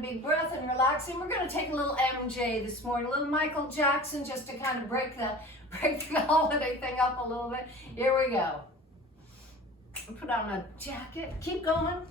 big breath and relaxing. We're going to take a little MJ this morning, a little Michael Jackson, just to kind of break the holiday thing up a little bit. Here we go. Put on a jacket. Keep going.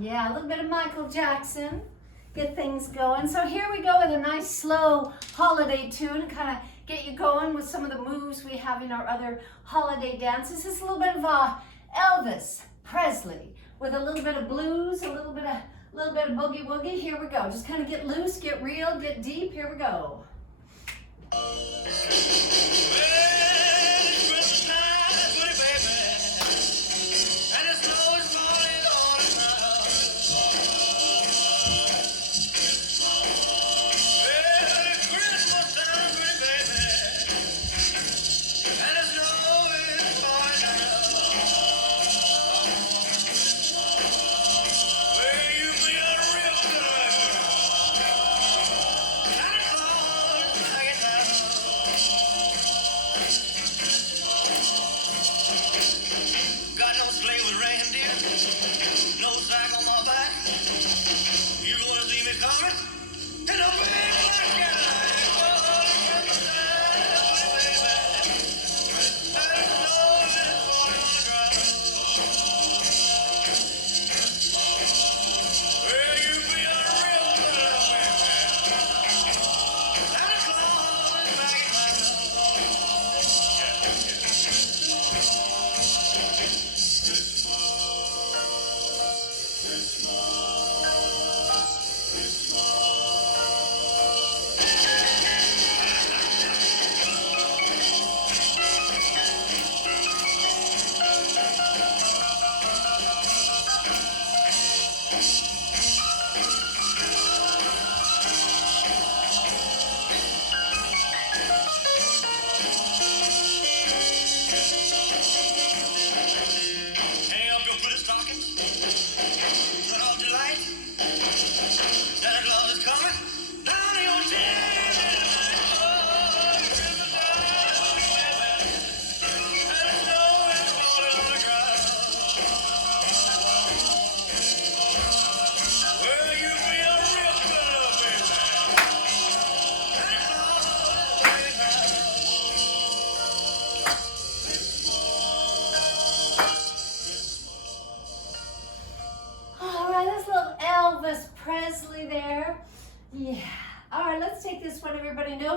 Yeah, a little bit of Michael Jackson, get things going. So here we go with a nice slow holiday tune, kind of get you going with some of the moves we have in our other holiday dances. It's a little bit of Elvis Presley with a little bit of blues, a little bit of boogie woogie. Here we go. Just kind of get loose, get real, get deep. Here we go.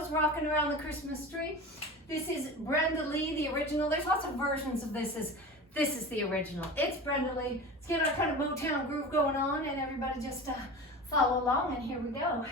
knows, rocking around the Christmas tree. This is Brenda Lee, the original. There's lots of versions of this. This is the original. It's Brenda Lee. Let's get our kind of Motown groove going on, and everybody just follow along, and here we go.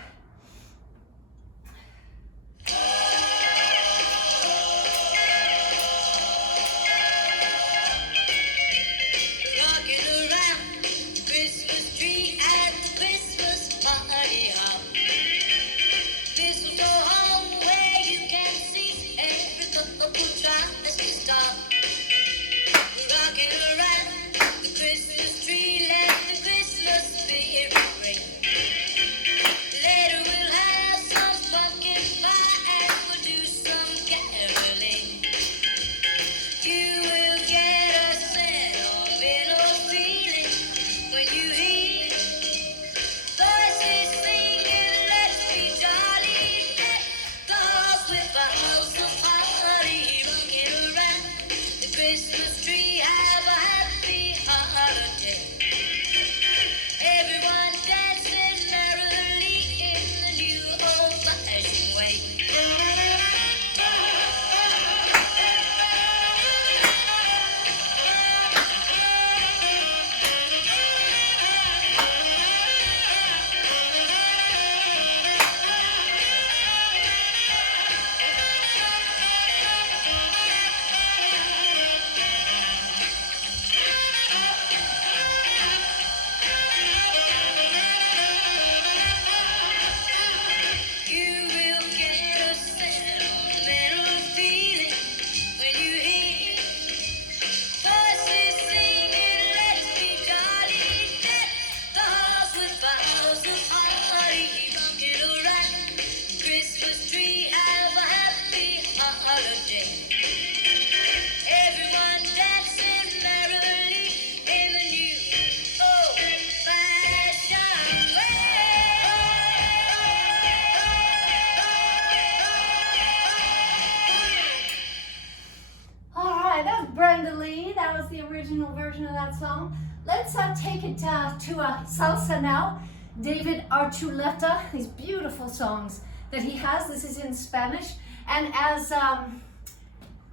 The original version of that song. Let's take it to salsa now. David Archuleta, these beautiful songs that he has. This is in Spanish. And as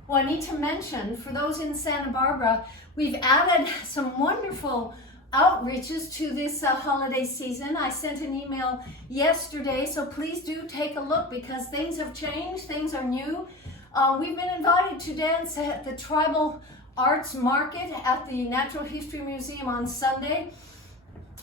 Juanita mentioned, for those in Santa Barbara, we've added some wonderful outreaches to this holiday season. I sent an email yesterday, so please do take a look because things have changed, things are new. We've been invited to dance at the Tribal Arts Market at the Natural History Museum on Sunday,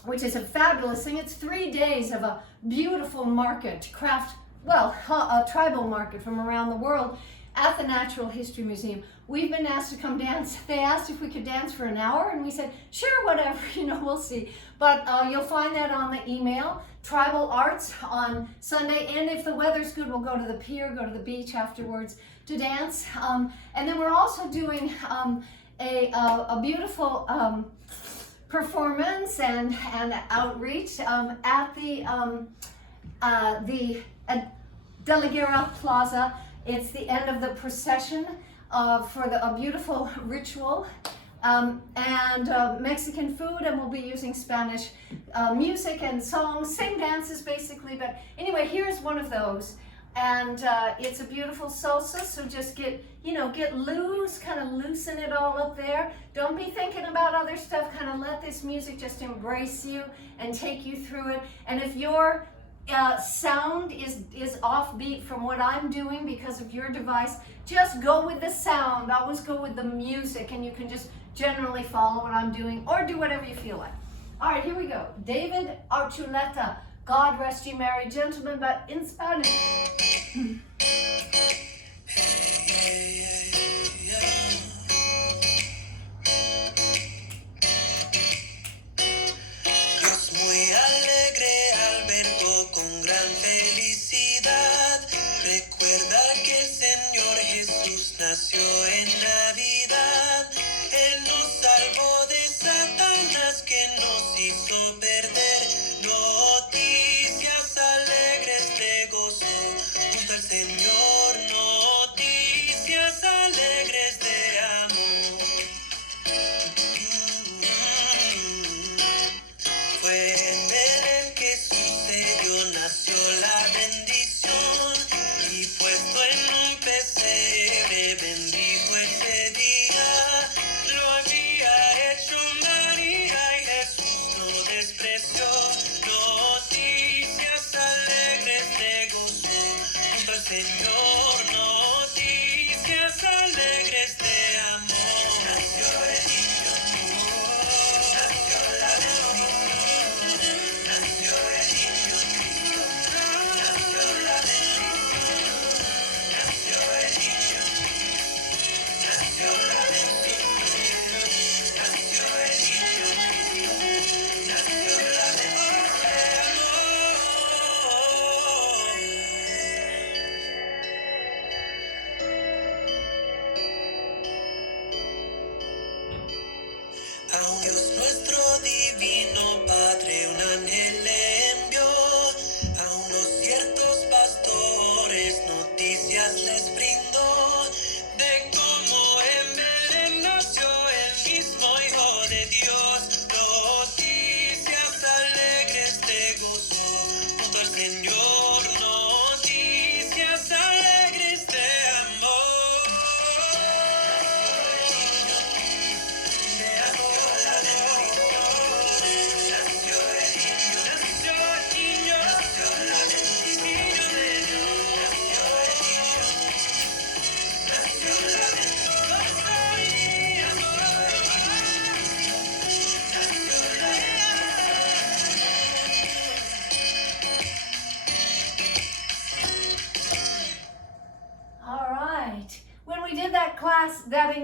which is a fabulous thing. It's 3 days of a beautiful market, a tribal market from around the world at the Natural History Museum. We've been asked to come dance. They asked if we could dance for an hour, and we said, sure, whatever, we'll see. But you'll find that on the email, Tribal Arts on Sunday, and if the weather's good, we'll go to the pier, go to the beach afterwards to dance. And then we're also doing a beautiful performance and outreach at the De La Guerra Plaza. It's the end of the procession for a beautiful ritual and Mexican food, and we'll be using Spanish music and songs, same dances basically. But anyway, here's one of those. And it's a beautiful salsa, so just get loose, kind of loosen it all up there. Don't be thinking about other stuff, kind of let this music just embrace you and take you through it. And if your sound is offbeat from what I'm doing because of your device, just go with the sound, always go with the music, and you can just generally follow what I'm doing or do whatever you feel like. All right, here we go. David Archuleta, God Rest You Merry Gentlemen, but in Spanish. Muy alegre al verlo con gran felicidad. Recuerda que el Señor Jesús nació en Navidad. Él nos salvó de Satanás que nos hizo perder. Noticias alegres de gozo, junto al Señor nos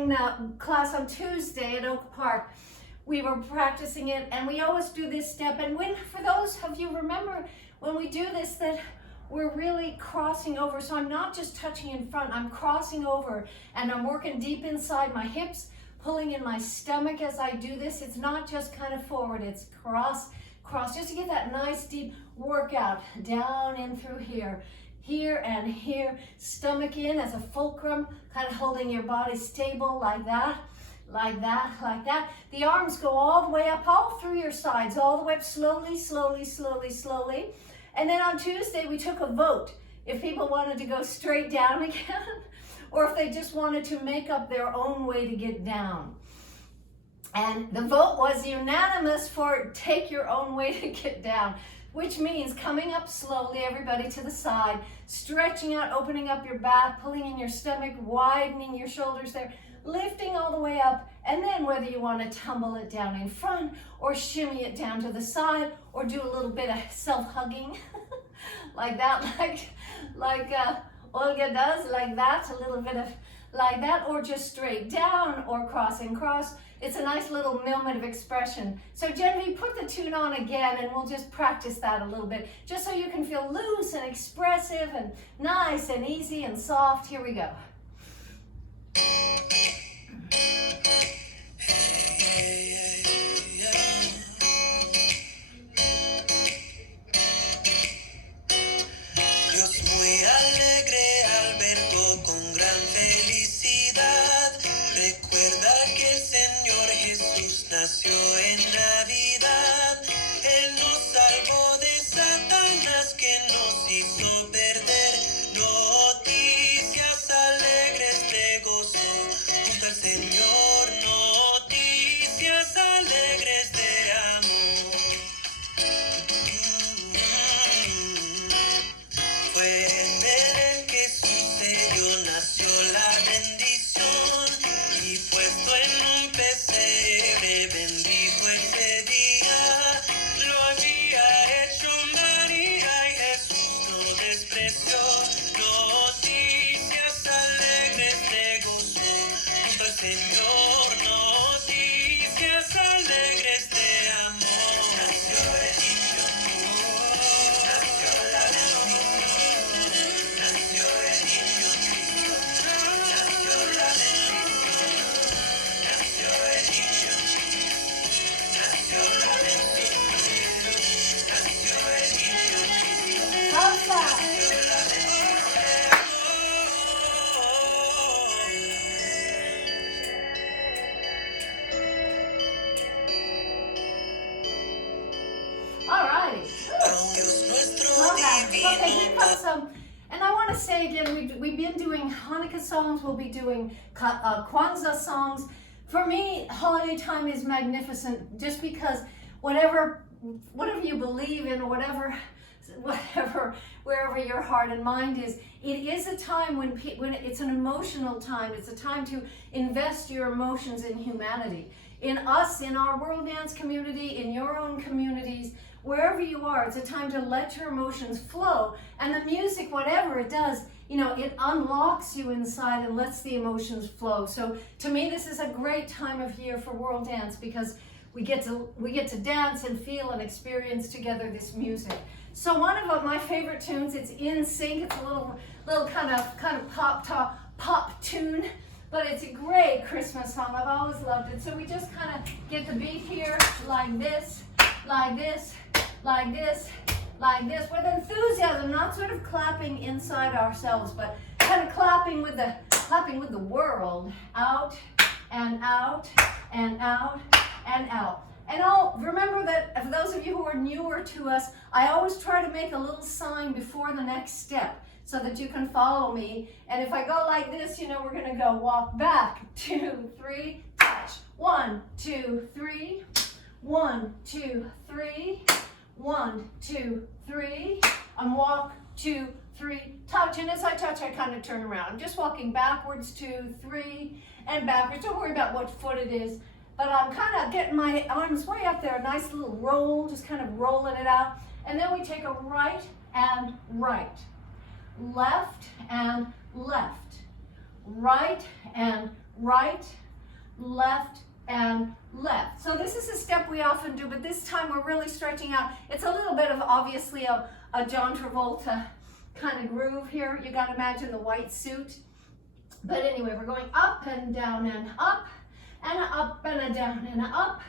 during the class on Tuesday at Oak Park, we were practicing it, and we always do this step. And when, for those of you remember, when we do this, that we're really crossing over. So I'm not just touching in front, I'm crossing over, and I'm working deep inside my hips, pulling in my stomach as I do this. It's not just kind of forward, it's cross, just to get that nice deep workout down in through here. Here and here, stomach in as a fulcrum, kind of holding your body stable like that, like that, like that. The arms go all the way up, all through your sides, all the way up slowly, slowly, slowly, slowly. And then on Tuesday, we took a vote if people wanted to go straight down again or if they just wanted to make up their own way to get down. And the vote was unanimous for take your own way to get down, which means coming up slowly, everybody to the side, stretching out, opening up your back, pulling in your stomach, widening your shoulders there, lifting all the way up, and then whether you want to tumble it down in front or shimmy it down to the side or do a little bit of self-hugging like that, like Olga does, like that, a little bit of like that, or just straight down or cross and cross. It's a nice little moment of expression. So Genevieve, put the tune on again and we'll just practice that a little bit, just so you can feel loose and expressive and nice and easy and soft. Here we go. Dios muy alegre al verlo con gran felicidad. Recuerda que el Señor Jesús nació en Navidad. Él nos salvó de Satanás que nos hizo perder. Noticias alegres de gozo junto al Señor. Noticias alegres de amor. Fue en Belén que sucedió, nació la bendición, y puesto en un pesebre bendijo ese día. Lo había hecho María y Jesús no despreció. Noticias alegres de gozo junto al Señor. Noticias alegres de amor. Nació el niño, nació la bendición. Nació el niño Cristo, nació la bendición. Nació el niño, nació la bendición. Nació el niño Cristo, Salsa. nació la bendición. All right. A Dios nuestro Love that. Okay, here divino comes some. And I want to say again, we've been doing Hanukkah songs, we'll be doing Kwanzaa songs. For me, holiday time is magnificent just because whatever you believe in, whatever, wherever your heart and mind is, it is a time when it's an emotional time. It's a time to invest your emotions in humanity. In us, in our World Dance community, in your own communities, wherever you are, it's a time to let your emotions flow. And the music, whatever it does, it unlocks you inside and lets the emotions flow. So to me, this is a great time of year for World Dance because we get to dance and feel and experience together this music. So one of my favorite tunes, it's In Sync. It's a little kind of pop tune, but it's a great Christmas song. I've always loved it. So we just kind of get the beat here like this, like this, like this, like this, with enthusiasm, not sort of clapping inside ourselves, but kind of clapping with the world, out and out and out and out. And I'll remember that for those of you who are newer to us, I always try to make a little sign before the next step so that you can follow me. And if I go like this, we're gonna go walk back, 2, 3, touch, 1, 2, 3, 1, 2, 3, 1, 2, 3, and walk, 2, 3, touch. And as I touch, I kind of turn around. I'm just walking backwards, 2, 3, and backwards. Don't worry about what foot it is, but I'm kind of getting my arms way up there, a nice little roll, just kind of rolling it out. And then we take a right and right, left and left, right and right, left, and left. So this is a step we often do, but this time we're really stretching out. It's a little bit of obviously a John Travolta kind of groove here. You got to imagine the white suit. But anyway, we're going up and down and up and a down and a up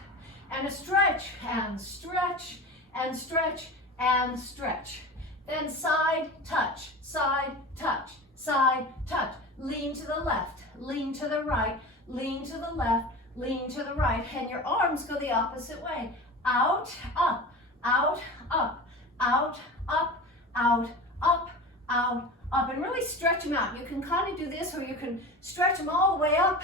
and a stretch and stretch and stretch and stretch. Then side touch, side touch, side touch. Lean to the left, lean to the right, lean to the left, lean to the right, and your arms go the opposite way. Out, up, out, up, out, up, out, up, out, up, and really stretch them out. You can kind of do this, or you can stretch them all the way up,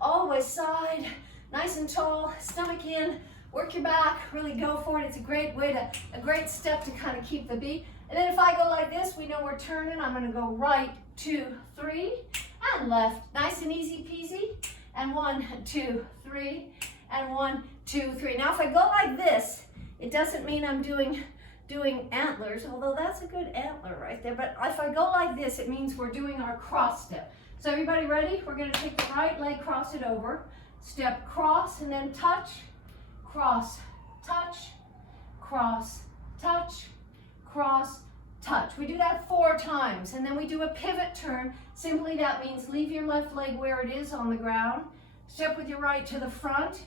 all the way side, nice and tall, stomach in, work your back, really go for it. It's a great way to, a great step to kind of keep the beat. And then if I go like this, we know we're turning. I'm going to go right, 2, 3, and left. Nice and easy peasy. And 1, 2, 3, and 1, 2, 3. Now if I go like this, it doesn't mean I'm doing antlers, although that's a good antler right there. But if I go like this, it means we're doing our cross step. So everybody ready? We're going to take the right leg, cross it over, step cross, and then touch, cross, touch, cross, touch, cross, touch. We do that 4 times, and then we do a pivot turn. Simply that means leave your left leg where it is on the ground, step with your right to the front,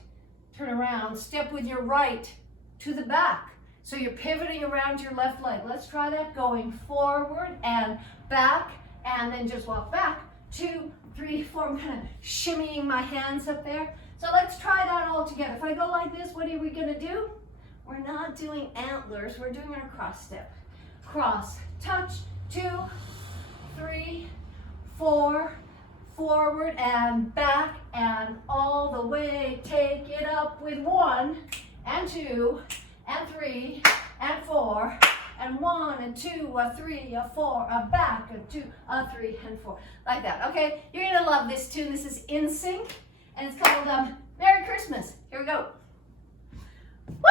turn around, step with your right to the back. So you're pivoting around your left leg. Let's try that, going forward and back, and then just walk back, 2, 3, 4. I'm kind of shimmying my hands up there. So let's try that all together. If I go like this, what are we going to do? We're not doing antlers, we're doing our cross step. Cross, touch, 2, 3, 4, forward and back and all the way. Take it up with 1 and 2 and 3 and 4 and 1 and 2, a 3, a 4, a back, a 2, a 3, and 4. Like that, okay? You're gonna love this tune. This is In Sync, and it's called Merry Christmas. Here we go. Woo!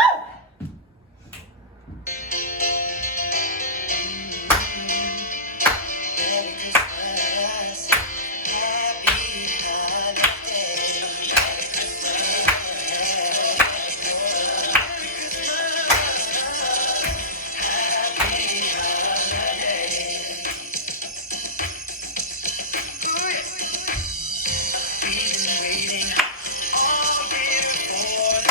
We've been waiting all year for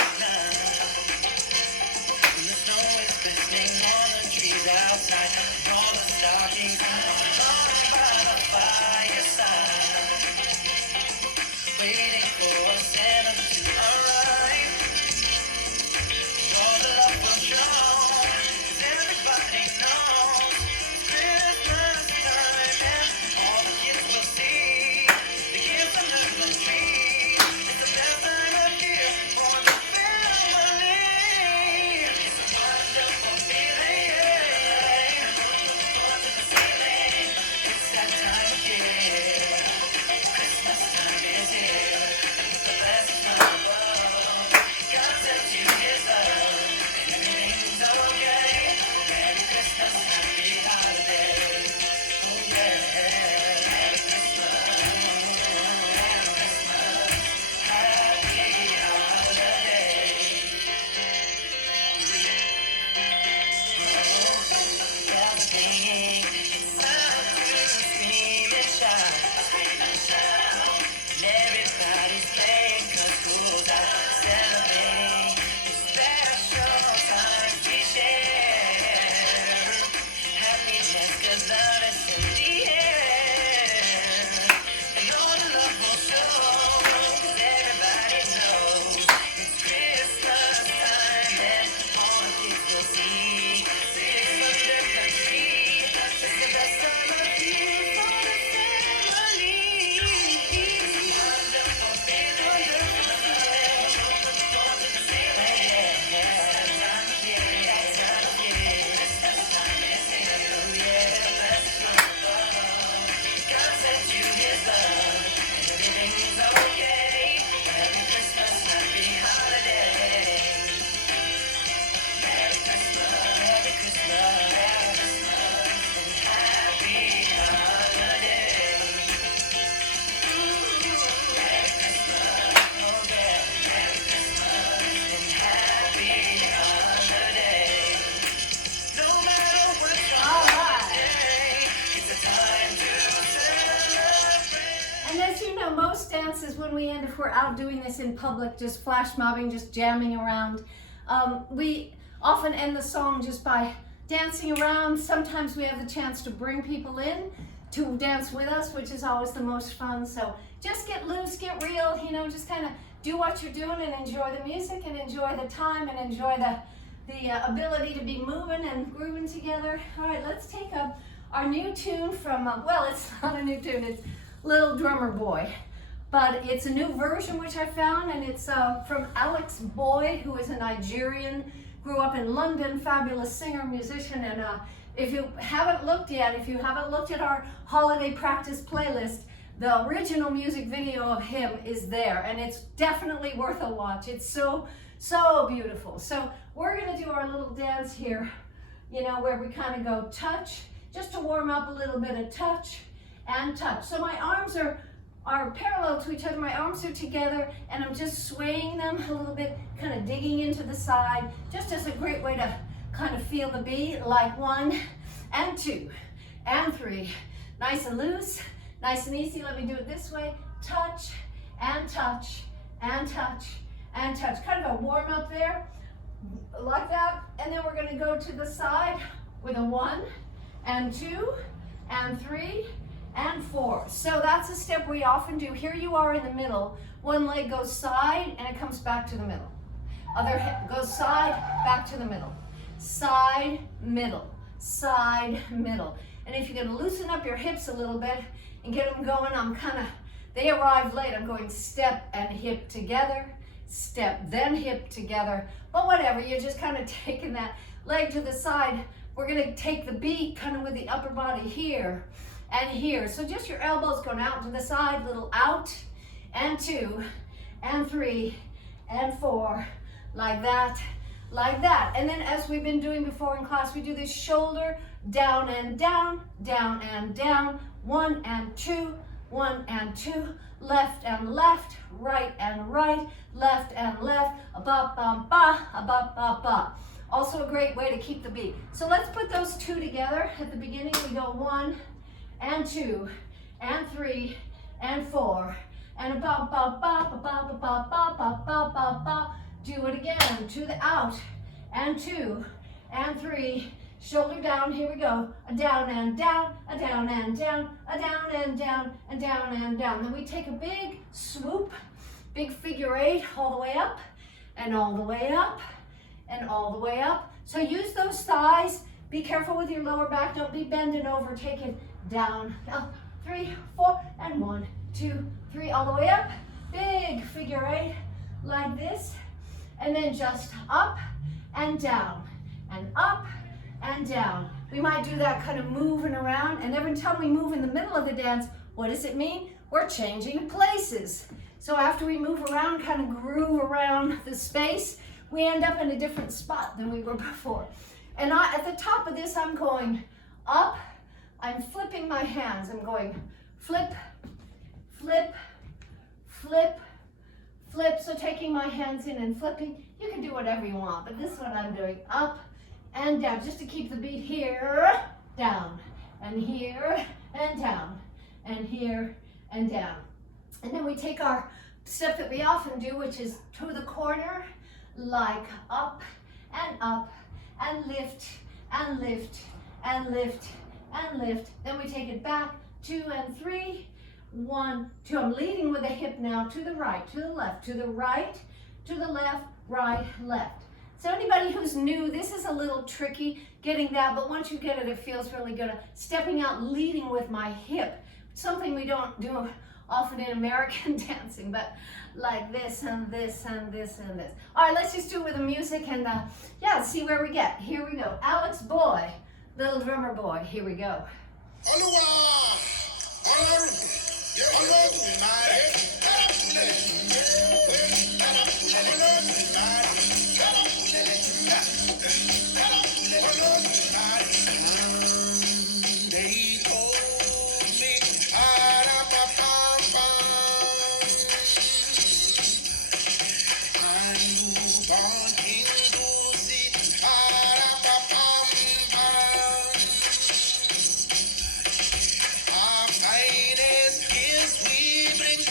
if we're out doing this in public, just flash mobbing, just jamming around. We often end the song just by dancing around. Sometimes we have the chance to bring people in to dance with us, which is always the most fun. So just get loose, get real, you know, just kind of do what you're doing and enjoy the music and enjoy the time and enjoy the ability to be moving and grooving together. All right, let's take up our new tune from, well, it's not a new tune, it's Little Drummer Boy. But it's a new version which I found, and it's from Alex Boy, who is a Nigerian, grew up in London, fabulous singer, musician, and if you haven't looked yet, if you haven't looked at our holiday practice playlist, the original music video of him is there, and it's definitely worth a watch. It's so beautiful. So we're gonna do our little dance here, you know, where we kind of go touch, just to warm up a little bit of touch and touch. So my arms are parallel to each other, my arms are together, and I'm just swaying them a little bit, kind of digging into the side, just as a great way to kind of feel the beat, like 1 and 2 and 3. Nice and loose, nice and easy. Let me do it this way. Touch and touch and touch and touch. Kind of a warm up there, like that. And then we're gonna go to the side with a 1 and 2 and 3 and 4. So that's a step we often do. Here you are in the middle. One leg goes side and it comes back to the middle. Other hip goes side, back to the middle. Side, middle, side, middle. And if you're gonna loosen up your hips a little bit and get them going, they arrive late. I'm going step and hip together, step, then hip together. But whatever, you're just kind of taking that leg to the side. We're gonna take the beat kind of with the upper body here and here. So just your elbows going out to the side, little out, and 2, and 3, and 4, like that, like that. And then as we've been doing before in class, we do this shoulder down and down, down and down, 1 and 2, 1 and 2, left and left, right and right, left and left, a ba ba ba, a ba ba ba. Also a great way to keep the beat. So let's put those two together. At the beginning we go 1 and 2 and 3 and 4 and a ba ba ba ba ba ba ba ba ba ba ba. Do it again to the out and 2 and 3. Shoulder down, here we go. A down and down, a down and down, a down and down, and down and down. Then we take a big swoop, big figure 8 all the way up and all the way up and all the way up. So use those thighs. Be careful with your lower back. Don't be bending over. Take it down. 3, 4, and 1, 2, 3, all the way up. Big figure 8 like this. And then just up and down and up and down. We might do that kind of moving around, and every time we move in the middle of the dance, what does it mean? We're changing places. So after we move around, kind of groove around the space, we end up in a different spot than we were before. And at the top of this, I'm going up, I'm flipping my hands. I'm going flip, flip, flip, flip. So taking my hands in and flipping. You can do whatever you want, but this is what I'm doing. Up and down, just to keep the beat here, down, and here, and down, and here, and down. And then we take our step that we often do, which is to the corner, like up, and lift, and lift, and lift, and lift. Then we take it back, 2 and 3, 1, 2. I'm leading with the hip now, to the right, to the left, to the right, to the left, right, left. So anybody who's new, this is a little tricky getting that, but once you get it, it feels really good. Stepping out, leading with my hip, something we don't do often in American dancing, but like this and this and this and this. All right, let's just do it with the music and yeah, see where we get. Here we go. Alex Boy, Little Drummer Boy. Here we go. Our finest gifts we bring.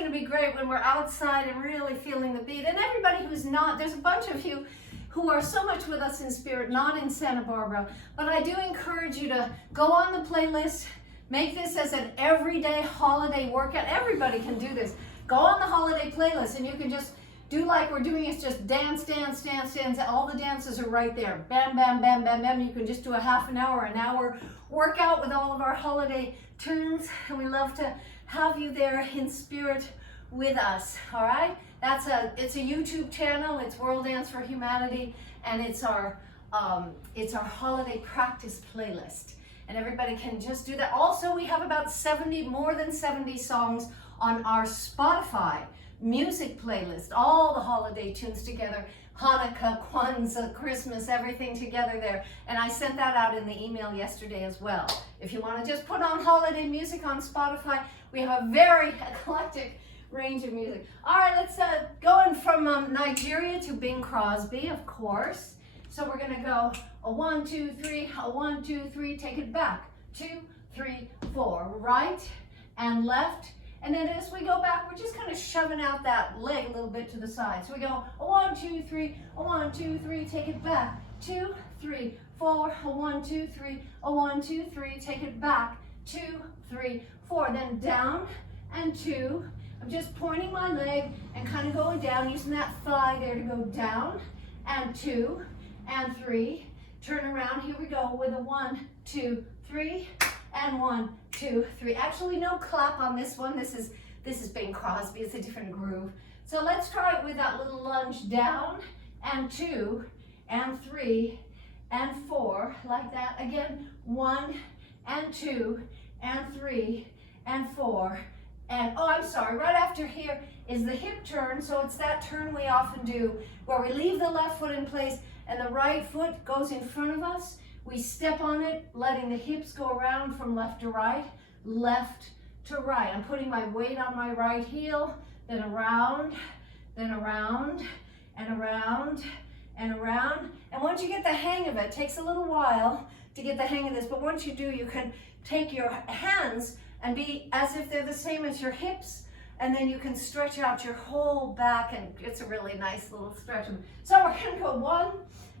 going to be great when we're outside and really feeling the beat. And everybody who's not, there's a bunch of you who are so much with us in spirit, not in Santa Barbara, but I do encourage you to go on the playlist, make this as an everyday holiday workout. Everybody can do this. Go on the holiday playlist and you can just do like we're doing, it's just dance, dance, dance, dance. All the dances are right there. Bam, bam, bam, bam, bam. You can just do a half an hour workout with all of our holiday tunes. And we love to have you there in spirit with us, all right? It's a YouTube channel. It's World Dance for Humanity, and it's our holiday practice playlist. And everybody can just do that. Also, we have about more than 70 songs on our Spotify music playlist. All the holiday tunes together. Hanukkah, Kwanzaa, Christmas, everything together there. And I sent that out in the email yesterday as well. If you want to just put on holiday music on Spotify, we have a very eclectic range of music. All right, let's go in from Nigeria to Bing Crosby, of course. So we're gonna go a 1, 2, 3, a 1, 2, 3, take it back. 2, 3, 4, right and left. And then as we go back, we're just kind of shoving out that leg a little bit to the side. So we go a 1, 2, 3, a 1, 2, 3, take it back. 2, 3, 4, a 1, 2, 3, a 1, 2, 3, take it back. 2, 3, 4, then down and 2. I'm just pointing my leg and kind of going down, using that thigh there to go down, and 2, and 3. Turn around, here we go with a 1, 2, 3, and 1, 2, 3. Actually, no clap on this one. This is Bing Crosby, it's a different groove. So let's try it with that little lunge down, and 2, and 3, and 4, like that. Again, 1, and 2, and 3, and 4, and oh, I'm sorry, right after here is the hip turn. So it's that turn we often do where we leave the left foot in place and the right foot goes in front of us. We step on it, letting the hips go around from left to right, left to right. I'm putting my weight on my right heel, then around, and around, and around. And once you get the hang of it, it takes a little while to get the hang of this, but once you do, you can take your hands and be as if they're the same as your hips, and then you can stretch out your whole back, and it's a really nice little stretch. So we're gonna go 1,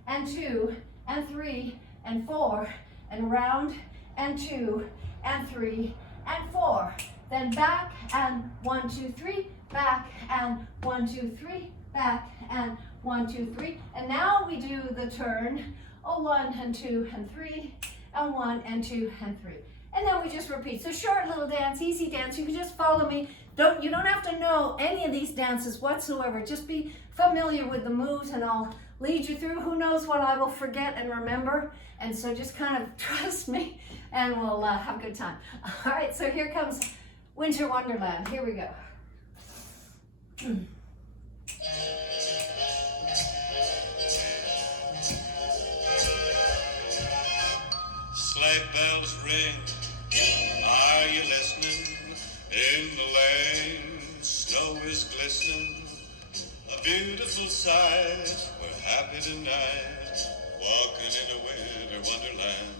and 2, and 3, and 4, and around, and 2, and 3, and 4. Then back, and 1, 2, 3, back, and 1, 2, 3, back, and 1, 2, 3. And now we do the turn, 1, and 2, and 3, and 1, and 2, and 3. And then we just repeat. So short little dance, easy dance. You can just follow me. You don't have to know any of these dances whatsoever. Just be familiar with the moves and I'll lead you through. Who knows what I will forget and remember. And so just kind of trust me and we'll have a good time. All right, so here comes Winter Wonderland. Here we go. Sleigh bells ring, are you listening? In the lane, snow is glistening, a beautiful sight. We're happy tonight, walking in a winter wonderland.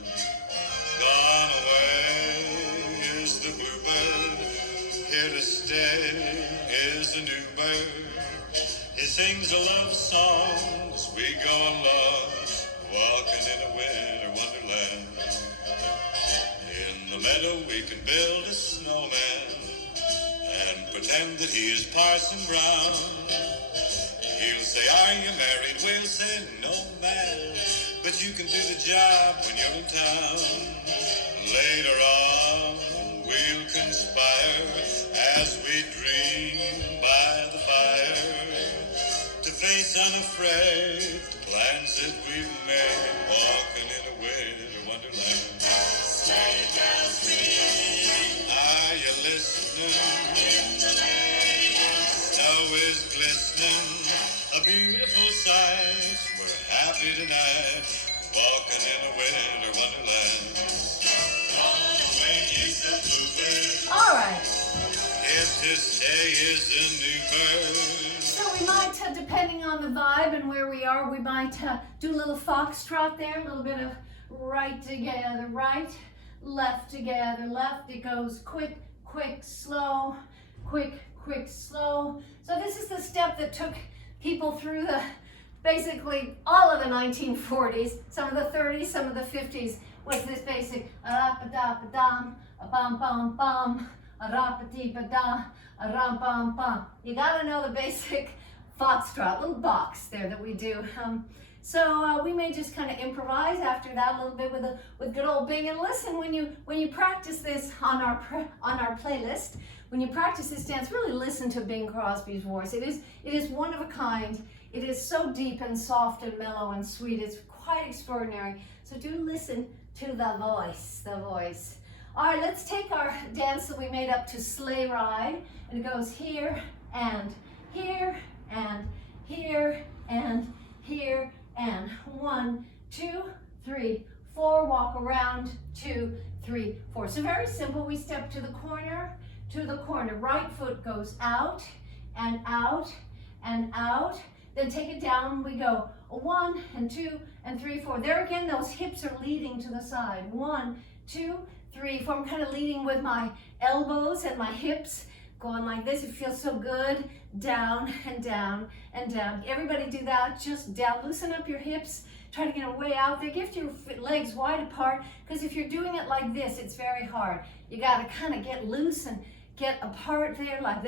Gone away is the bluebird, here to stay is the new bird. He sings a love song as we go along, walking in a winter wonderland. In the meadow we can build a snowman and pretend that he is Parson Brown. He'll say, are you married? We'll say, no, man, but you can do the job when you're in town. Later on we'll conspire as we dream by the fire to face unafraid the plans that we've made, walking in a winter wonderland. Sleigh bells ring, are you listening? In the lane, snow is glistening, a beautiful sight. We're happy tonight, walking in a winter wonderland. Gone away is the bluebird. All right. Here to stay is the new bird. So we might, depending on the vibe and where we are, we might do a little foxtrot there, a little bit of right together, right, left together, left. It goes quick, quick, slow, quick, slow. So this is the step that took people through the, basically all of the 1940s, some of the 30s, some of the 50s, was this basic a-ra-pa-da-pa-dum, a-bum-bum-bum, a-ra-pa-dee-pa-da, a-ram-bum-bum. You gotta know the basic foxtrot, little box there that we do. So we may just kind of improvise after that a little bit with good old Bing. And listen, when you practice this on our playlist, when you practice this dance, really listen to Bing Crosby's voice. It is one of a kind. It is so deep and soft and mellow and sweet. It's quite extraordinary. So do listen to the voice, All right, let's take our dance that we made up to Sleigh Ride, and it goes here and here and here and here and 1, 2, 3, 4. Walk around 2, 3, 4. So very simple. We step to the corner. Right foot goes out and out and out. Then take it down. We go 1 and 2 and 3, 4. There again, those hips are leading to the side. 1, 2, 3, 4. I'm kind of leading with my elbows and my hips, going like this. It feels so good. Down and down and down. Everybody do that. Just down. Loosen up your hips. Try to get a way out there. Give your legs wide apart, because if you're doing it like this, it's very hard. You got to kind of get loose and get apart there like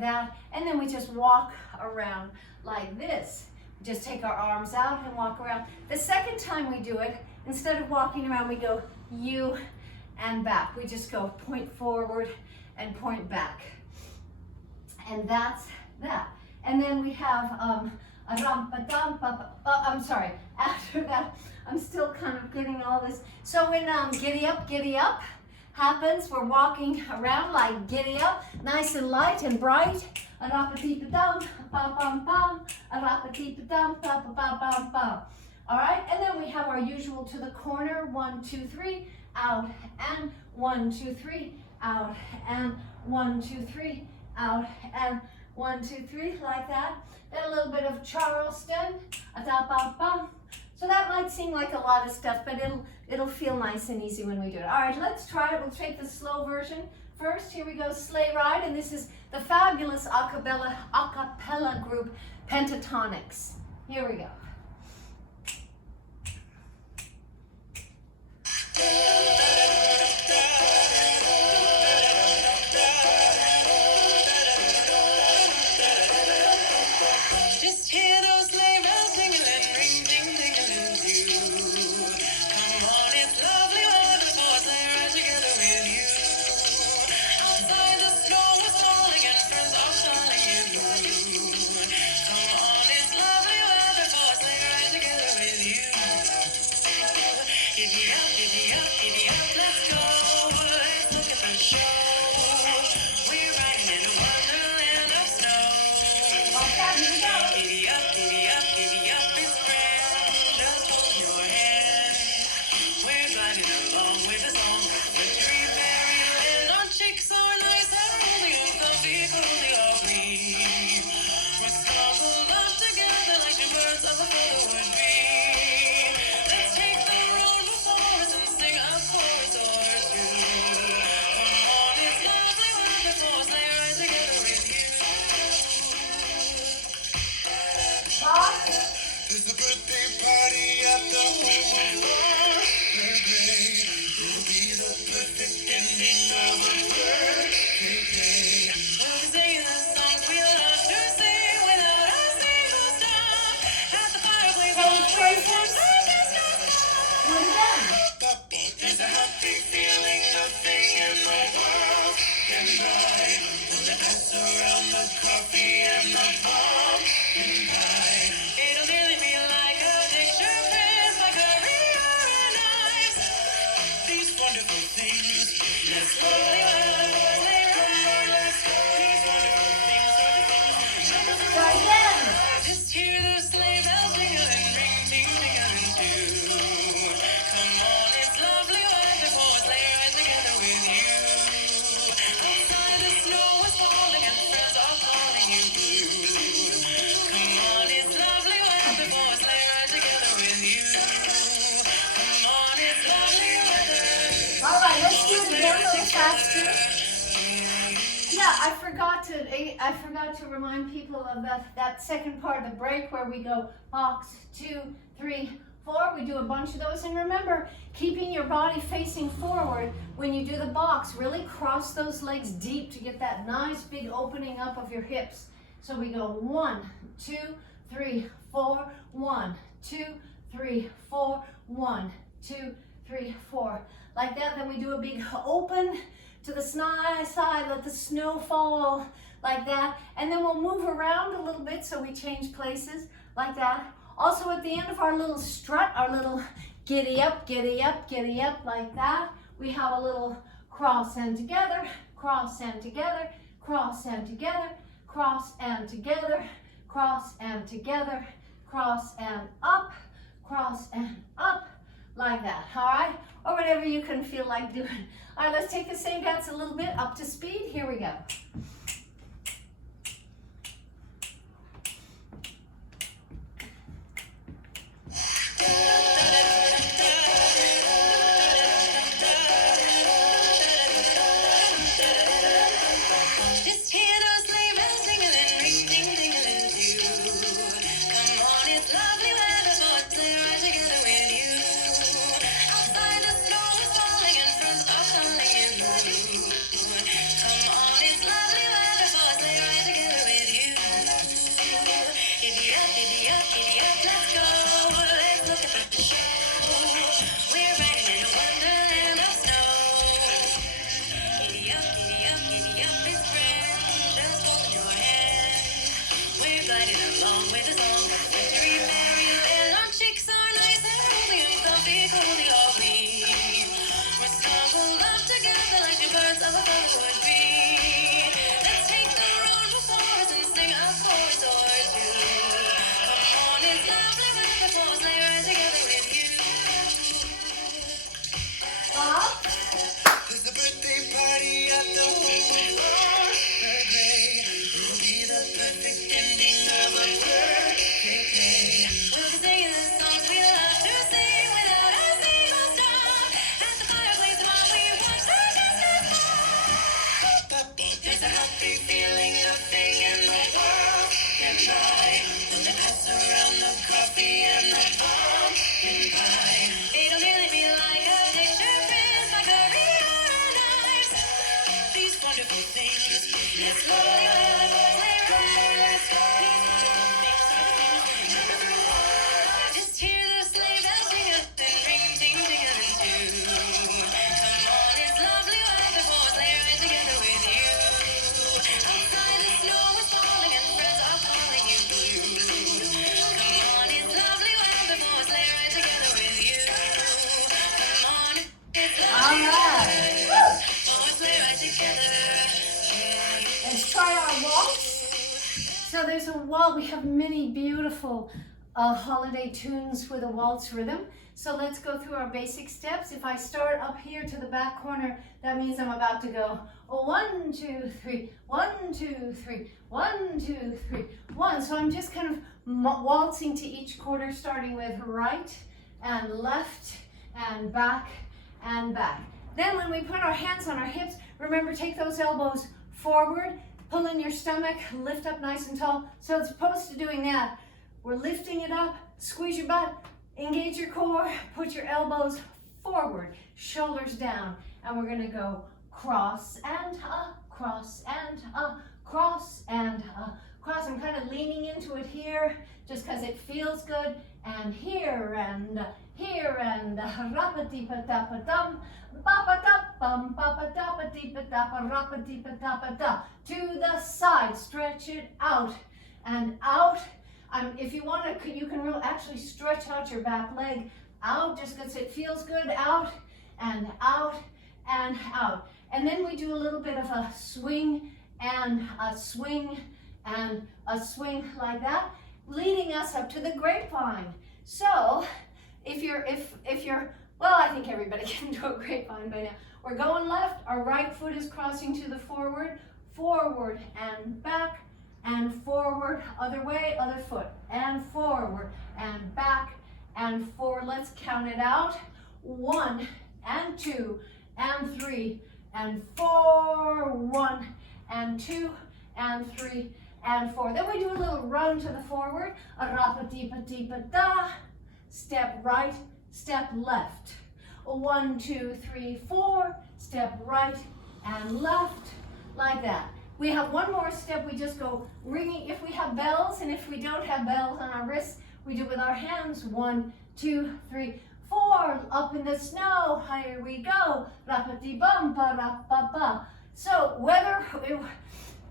that. And then we just walk around like this. Just take our arms out and walk around. The second time we do it, instead of walking around, we go U and back. We just go point forward and point back. And that's that. And then we have a I'm sorry, after that, I'm still kind of getting all this. So when giddy up happens, we're walking around like giddy up, nice and light and bright. A rap-a-dee-pa-dum, bum-bum-bum, a rap-a-dee-pa-dum, ba-ba-ba-bum-bum. All right, and then we have our usual to the corner, 1, 2, 3, out, and 1, 2, 3, out, and 1, 2, 3, out, and 1, 2, 3, like that. Then a little bit of Charleston, a-da-ba-bum. So that might seem like a lot of stuff, but it'll feel nice and easy when we do it. All right, let's try it. We'll take the slow version first. Here we go, Sleigh Ride, and this is the fabulous a cappella group Pentatonics. Here we go. Just hear those sleigh bells jingling, ring, ding, ding-a-ling, too. Come on, it's lovely weather for a sleigh ride together with you. Outside the snow is falling and friends are calling you. Come on, it's lovely weather for a sleigh ride together with you. Giddy up, let's go. Let's look at the show. We're riding in a wonderland of snow. Giddy up, it's grand. Just hold your hand. We're gliding along with the song. Wintry fairyland. Our cheeks are nice and rosy and comfy, cozy all green. We're snuggled up together like two birds of a feather would be. Let's take the road before us and sing a chorus or two. Come on, it's lovely weather for a sleigh ride together with you. There's a birthday party at the home of our birthday. It'll be the perfect ending of a birthday day. We'll be singing the songs we love to sing without a single stop. At the fireplace, Hey, all Tracers. One There's a happy feeling nothing in the world can buy. When they pass around the coffee and the pumpkin pie. It'll really be like a picture print by Currier and Ives. These wonderful things. Let's go, come on, let's go. These wonderful things. So again. Just hear the sleigh bells jingling, ring, ting, ting-a-ling, too. Come on, it's lovely weather for a sleigh ride together with you. Outside the snow is falling and friends are calling you blue. I forgot to remind people of that second part of the break where we go box, 2, 3, 4. We do a bunch of those, and remember, keeping your body facing forward when you do the box. Really cross those legs deep to get that nice big opening up of your hips. So we go 1, 2, 3, 4, 1, 2, 3, 4, 1, 2, 3, 4. Like that. Then we do a big open to the side, let the snow fall like that. And then we'll move around a little bit so we change places like that. Also at the end of our little strut, our little giddy up, giddy up, giddy up like that, we have a little cross and together, cross and together, cross and together, cross and together, cross and together, cross and up, like that, all right? Or whatever you can feel like doing. All right, let's take the same dance a little bit up to speed. Here we go. Just hear those sleigh bells jingling, ring, ding, dingling too. Come on, it's lovely weather, so I'd play right together with you. Outside the snow is falling and friends are calling you. Come on, it's lovely weather, so I'd play right together with you. Giddy up, giddy up, giddy up, let's go. Let's look at the show. We're riding in a wonderland of snow. Giddy up, it's spring. Just hold your hand. We're gliding along with the song. Victory, merrily, our cheeks are nice and rosy. We comfy, cozy, are we? We're snuggled up together like two birds of a feather would be. Let's take the road before us and sing a chorus or two. Come on, it's lovely weather, so I'll sleigh ride together with you. Stop. There's a birthday party at the home of our birthday. It'll be the perfect ending of a birthday day. We'll be singing the songs we love to sing without a single stop. At the fireplace while we watch the distance fall. There's a happy feeling, nothing in the world can try. When they pass around the coffee and the pumpkin pie. It'll nearly be like a picture print by Korea and Ives. These wonderful things, let's slowly let the boys lay right. Let's go. These wonderful things, never through all. Just hear the sleigh bells jingling, ring, ding, dingling too. Come on, it's lovely weather, so I'll sleigh ride together with you. Outside the snow is falling and friends are calling you blue. Come on, it's lovely weather, so I'll sleigh ride together with you. Come on, it's All lovely right. weather, so I'll sleigh ride together. Let's try our waltz. So there's a waltz. We have many beautiful holiday tunes with a waltz rhythm. So let's go through our basic steps. If I start up here to the back corner, that means I'm about to go 1, 2, 3, 1, 2, 3, 1, 2, 3, 1. So I'm just kind of waltzing to each quarter, starting with right and left and back and back. Then when we put our hands on our hips, remember, take those elbows forward, pull in your stomach, lift up nice and tall. So it's opposed to doing that, we're lifting it up, squeeze your butt, engage your core, put your elbows forward, shoulders down, and we're gonna go cross and cross and cross and cross. I'm kind of leaning into it here just because it feels good, and here and rappa-dee-pa-da-pa-dum, ba-ba-da-bum, ba-ba-da-pa-dee-pa-da-pa, rappa-dee-pa-da-pa-da. To the side, stretch it out and out. If you want to, you can actually stretch out your back leg out just because it feels good. Out and out and out. And then we do a little bit of a swing and a swing and a swing like that, leading us up to the grapevine. So if you're, well, I think everybody can do a grapevine by now. We're going left, our right foot is crossing to the forward, forward and back, and forward, other way, other foot, and forward, and back, and forward. Let's count it out. 1 and 2 and 3 and 4, 1 and 2 and 3 and 4. Then we do a little run to the forward. A rapa-dee-pa-dee-pa-da. Step right, step left. 1, 2, 3, 4. Step right and left, like that. We have one more step. We just go ringing. If we have bells, and if we don't have bells on our wrists, we do it with our hands. 1, 2, 3, 4. Up in the snow. Here we go. Rapa-dee-bum-ba-rap-ba-ba. So whether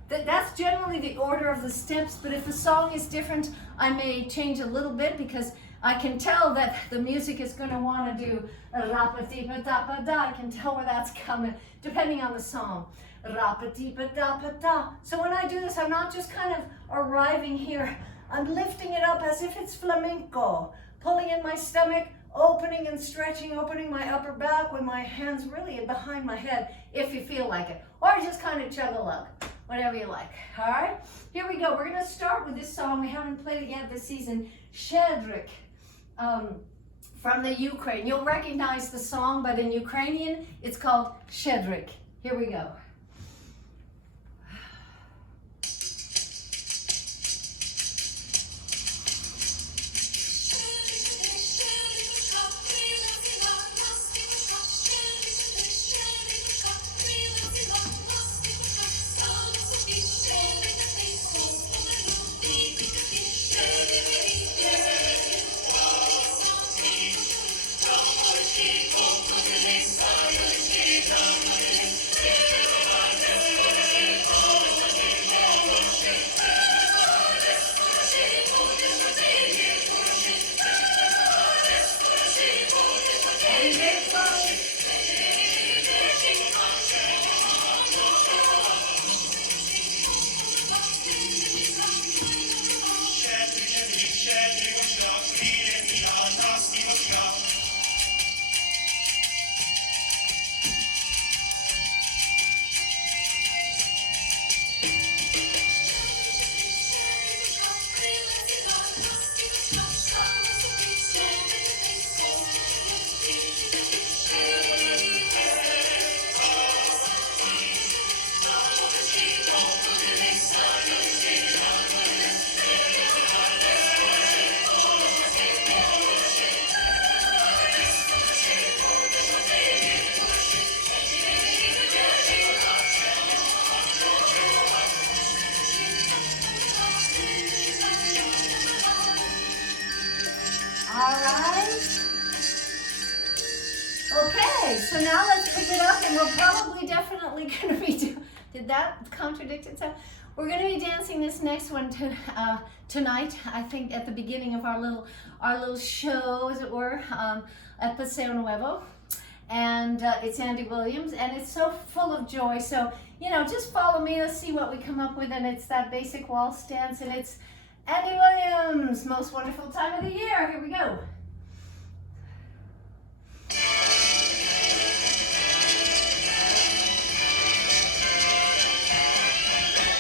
that's generally the order of the steps, but if the song is different, I may change a little bit because I can tell that the music is going to want to do rapa-dee-pa-da-pa-da. I can tell where that's coming, depending on the song. Rapa-dee-pa-da-pa-da. So when I do this, I'm not just kind of arriving here. I'm lifting it up as if it's flamenco, pulling in my stomach, opening and stretching, opening my upper back with my hands really behind my head, if you feel like it. Or just kind of chug a lug, whatever you like. All right, here we go. We're going to start with this song. We haven't played it yet this season, Shedrik, from the Ukraine. You'll recognize the song, but in Ukrainian, it's called Shedrik. Here we go. So now let's pick it up, and we're probably definitely going to be did that contradict itself? We're going to be dancing this next one tonight, I think at the beginning of our little show, as it were, at Paseo Nuevo. And it's Andy Williams, and it's so full of joy. So, you know, just follow me. Let's see what we come up with. And it's that basic waltz dance, and it's Andy Williams' most wonderful time of the year. Here we go.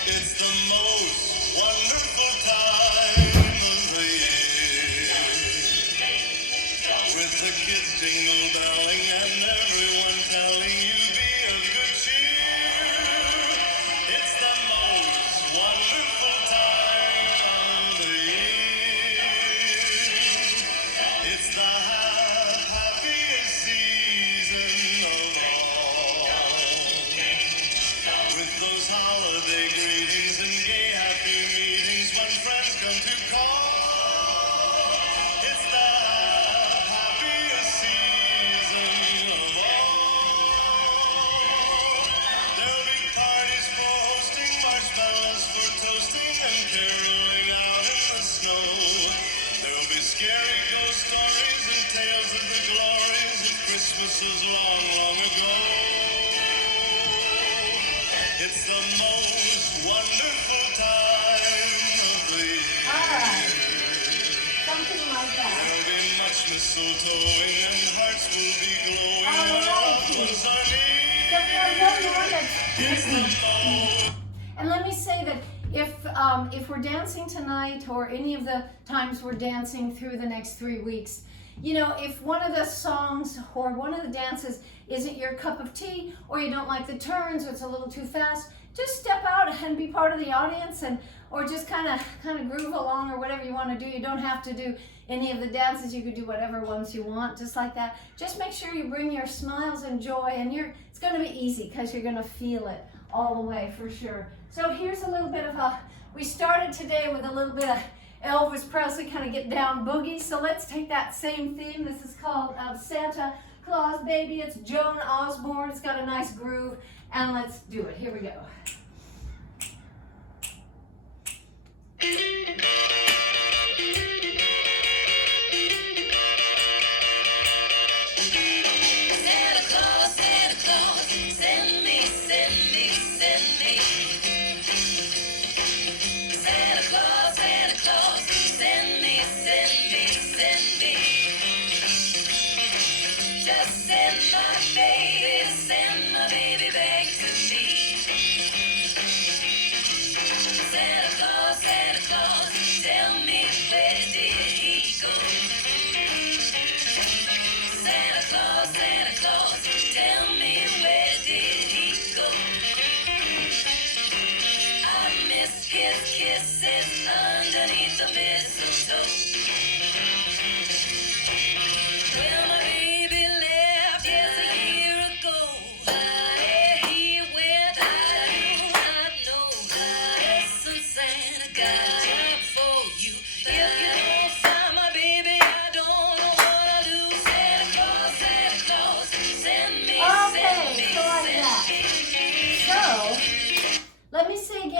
It's the most wonderful time of the year, with the kids jingle belling and everyone telling you be of good cheer. It's the most wonderful time of the year. It's the happiest season of all, with those holiday greetings and gay happy meetings when friends come to call. It's the happiest season of all. There'll be parties for hosting, marshmallows for toasting, and caroling out in the snow. There'll be scary ghost stories and tales of the glories of Christmases long, long ago. It's the most wonderful time of the year. All right. Something like that. There'll be much mistletoeing and hearts will be glowing All when right. loved ones are near. So there are no more that's It's the most And let me say that if we're dancing tonight, or any of the times we're dancing through the next 3 weeks, you know, if one of the songs or one of the dances isn't your cup of tea, or you don't like the turns, or it's a little too fast, just step out and be part of the audience, and or just kind of groove along or whatever you want to do. You don't have to do any of the dances. You could do whatever ones you want, just like that. Just make sure you bring your smiles and joy, and it's going to be easy because you're going to feel it all the way for sure. So here's a little bit of we started today with a little bit of Elvis Presley, kind of get down boogie. So let's take that same theme. This is called Santa Claus Baby. It's Joan Osborne. It's got a nice groove, and let's do it. Here we go.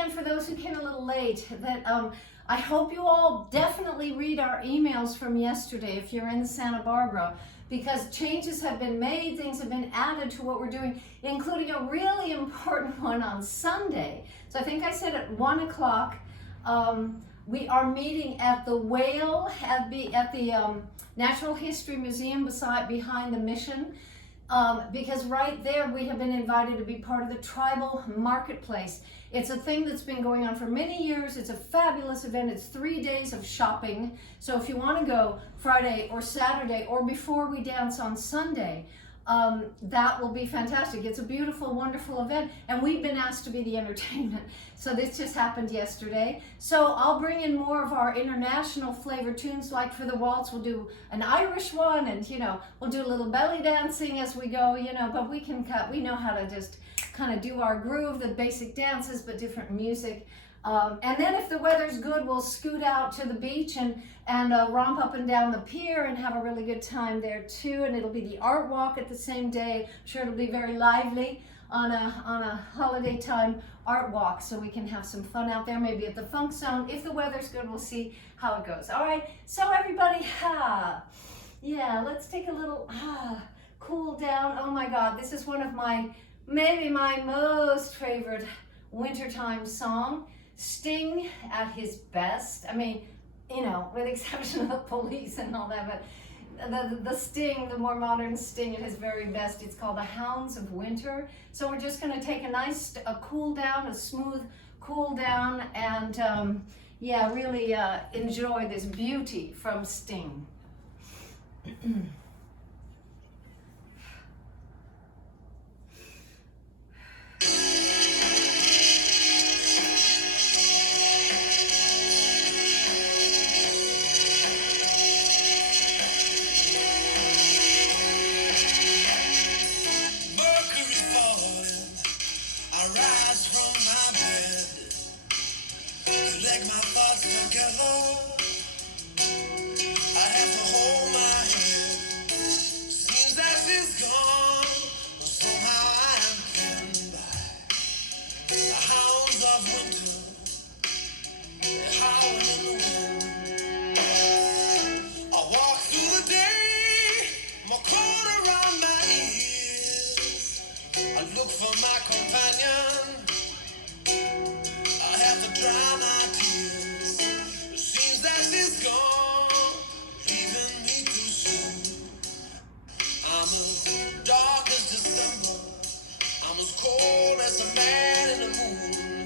For those who came a little late, that I hope you all definitely read our emails from yesterday if you're in Santa Barbara, because changes have been made, things have been added to what we're doing, including a really important one on Sunday. So I think I said at 1 o'clock, we are meeting at the Whale at the Natural History Museum behind the Mission. Because right there we have been invited to be part of the tribal marketplace. It's a thing that's been going on for many years. It's a fabulous event. It's 3 days of shopping. So if you want to go Friday or Saturday or before we dance on Sunday, that will be fantastic. It's a beautiful, wonderful event, and we've been asked to be the entertainment. So this just happened yesterday. So I'll bring in more of our international flavor tunes. Like for the waltz, we'll do an Irish one, and we'll do a little belly dancing as we go, but we know how to just kind of do our groove, the basic dances, but different music. And then if the weather's good, we'll scoot out to the beach and romp up and down the pier and have a really good time there too. And it'll be the art walk at the same day. I'm sure it'll be very lively on a holiday time art walk, so we can have some fun out there, maybe at the Funk Zone. If the weather's good, we'll see how it goes. All right, so everybody, let's take a little cool down. Oh my God, this is one of maybe my most favorite wintertime song. Sting at his best. I mean, with the exception of the Police and all that, but the Sting, the more modern Sting at his very best, it's called The Hounds of Winter. So we're just going to take a cool down, a smooth cool down, and really enjoy this beauty from Sting. I'm as cold as a man in the moon.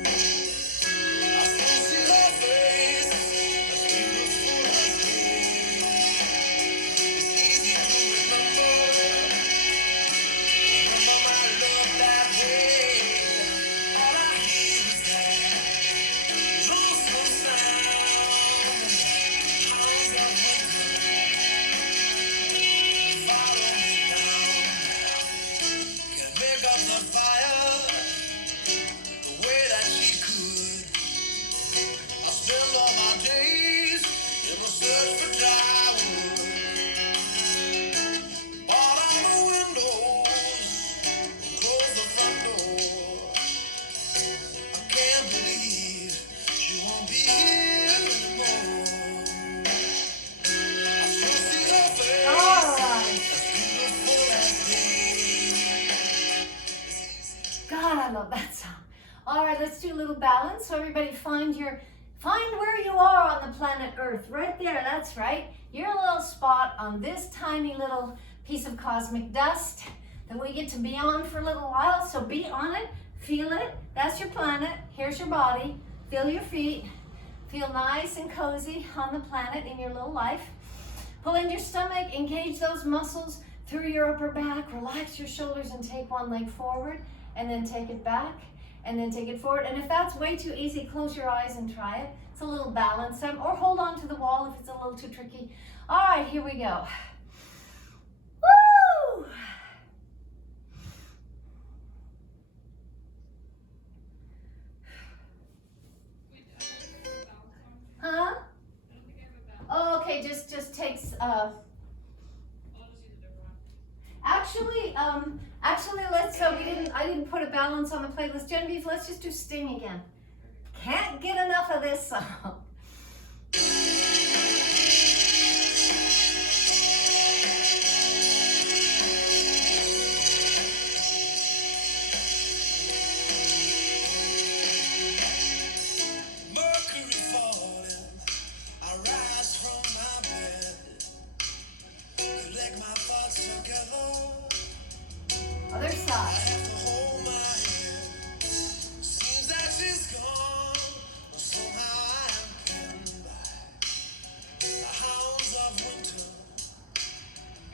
All right, let's do a little balance. So everybody find where you are on the planet Earth. Right there, that's right. Your little spot on this tiny little piece of cosmic dust that we get to be on for a little while. So be on it, feel it. That's your planet. Here's your body. Feel your feet. Feel nice and cozy on the planet in your little life. Pull in your stomach, engage those muscles through your upper back. Relax your shoulders and take one leg forward and then take it back and then take it forward. And if that's way too easy, close your eyes and try it. It's a little balance time, or hold on to the wall if it's a little too tricky. All right, here we go. Woo! Huh? Oh, okay, just takes actually let's I didn't put a balance on the playlist. Genevieve, let's just do Sting again. Can't get enough of this song. Mercury falling, I rise from my bed, collect my thoughts together. Other I side. have to hold my head. Seems that she's gone, but somehow I am pinned by the hounds of winter.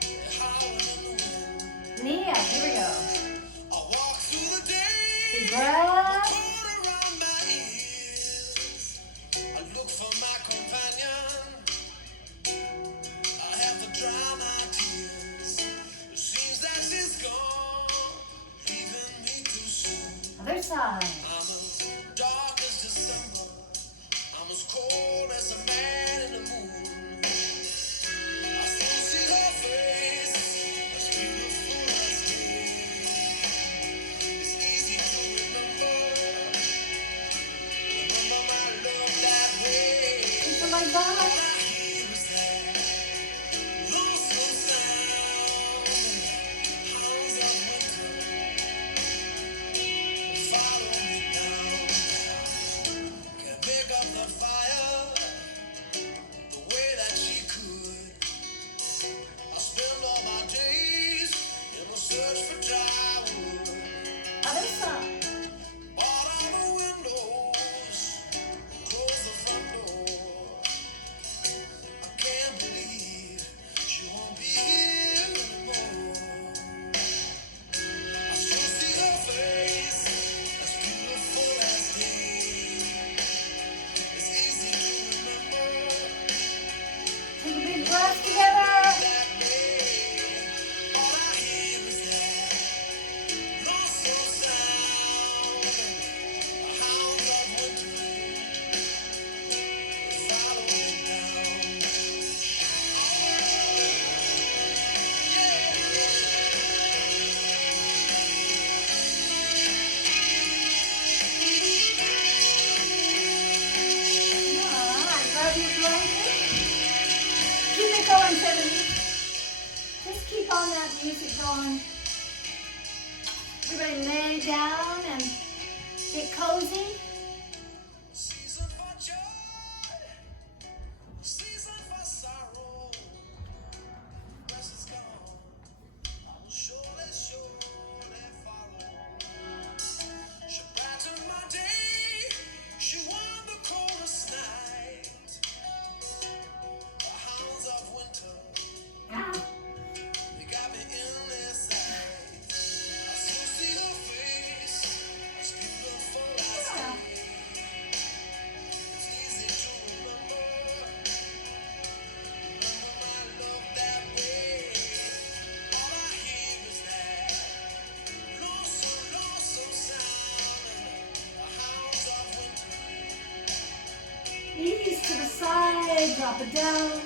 They're howling in the wind. Nia, here we go. I walk through the day. Big breath. Cold around my ears. I look for my companion. I have to dry my tears. It seems that she's gone, leaving me too soon. Other side. I'm as dark as December. I'm as cold as a man in the moon. I still see her face, as beautiful as day. It's easy to remember my love that way. Keep it like All that. I hear is that lonesome sound. Hounds of winter follow me down. Can't pick up the fire the way that she could. I spend all my days in a search for drywood. Other side. Bought all the windows, closed the front door. I can't believe she won't be here anymore. I still see her face, as beautiful as day. It's easy to remember Take a big breath together. that way. All I hear is that lonesome sound. The hounds of winter follow me down. Grab your blanket. Keep it going, 70. Just keep on that music going. Everybody lay down and get cozy. Season for joy, season for sorrow. Once it's gone, I will surely follow. She brightened my day, she warmed the coldest night. The hounds of winter, Ah, they got me in their sight. I still see her face, as beautiful as yeah. day. It's easy to remember my love that way. All I hear is that lonesome sound. The hounds of winter. Ease to the side, drop it down.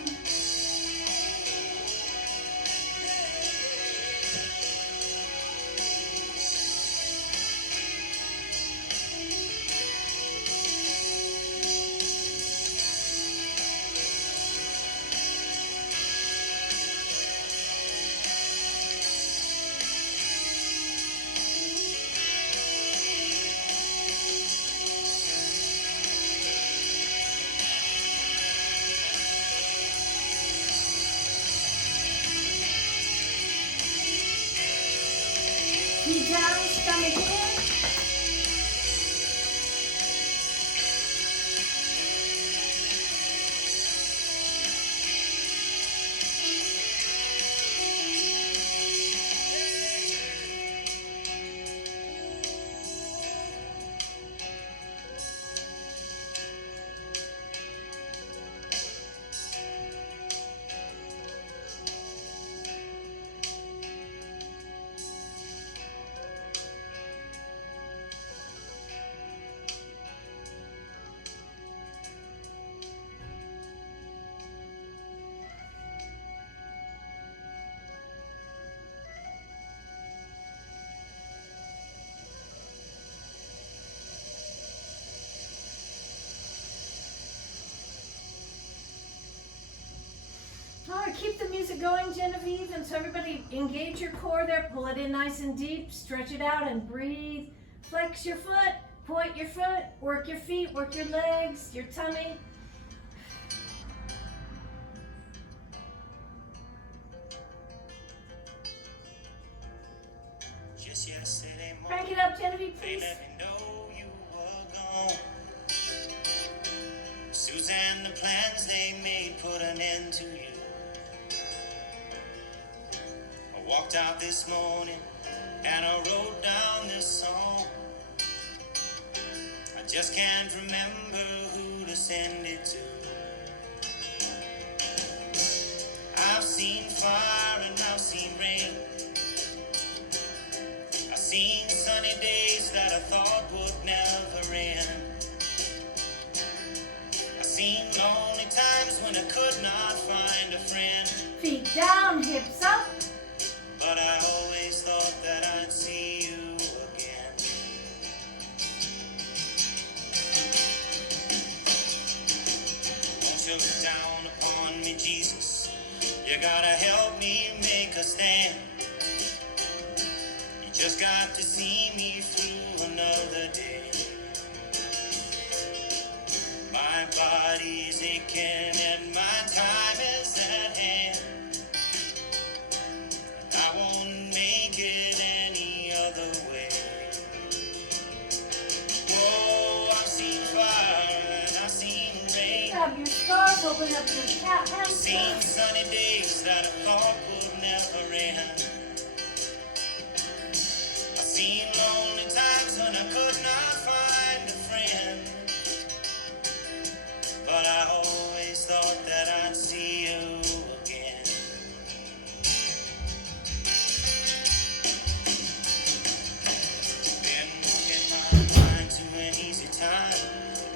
music going, Genevieve, and so everybody engage your core there, pull it in nice and deep, stretch it out and breathe. Flex your foot, point your foot, work your feet, work your legs, your tummy. Just yesterday Crank morning, it up, Genevieve, they please. let me know you were gone. Suzanne, the plans they made put an end to you. I walked out this morning and I wrote down this song. I just can't remember who to send it to. I've seen fire and I've seen rain. I've seen sunny days that I thought would never end. I've seen lonely times when I could not find a friend. Feet down, hips up. But I always thought that I'd see you again. Won't you look down upon me, Jesus? You gotta help me make a stand. You just got to see me through another day. My body's aching and my time is at hand. I won't make it any other way. Whoa, I've seen fire and I've seen rain. Grab your scarf, open up your cat I've seen hamster. sunny days that I thought would never end. I've seen lonely times when I could not find a friend. But I always thought that I'd see you again. Been walking my mind to an easy time.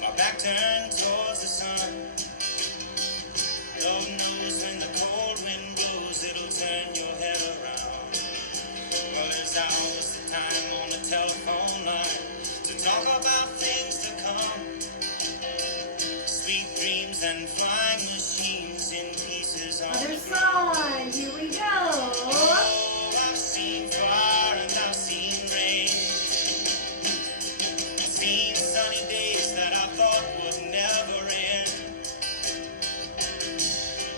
My back turned towards the sun. Lord knows when the cold wind blows, it'll turn your head around. Well, there's always the time on the telephone line to talk about things to come. Sweet dreams and flying machines in pieces on Other the ground. side, here we go. Oh, I've seen fire and I've seen rain. I've seen sunny days that I thought would never end.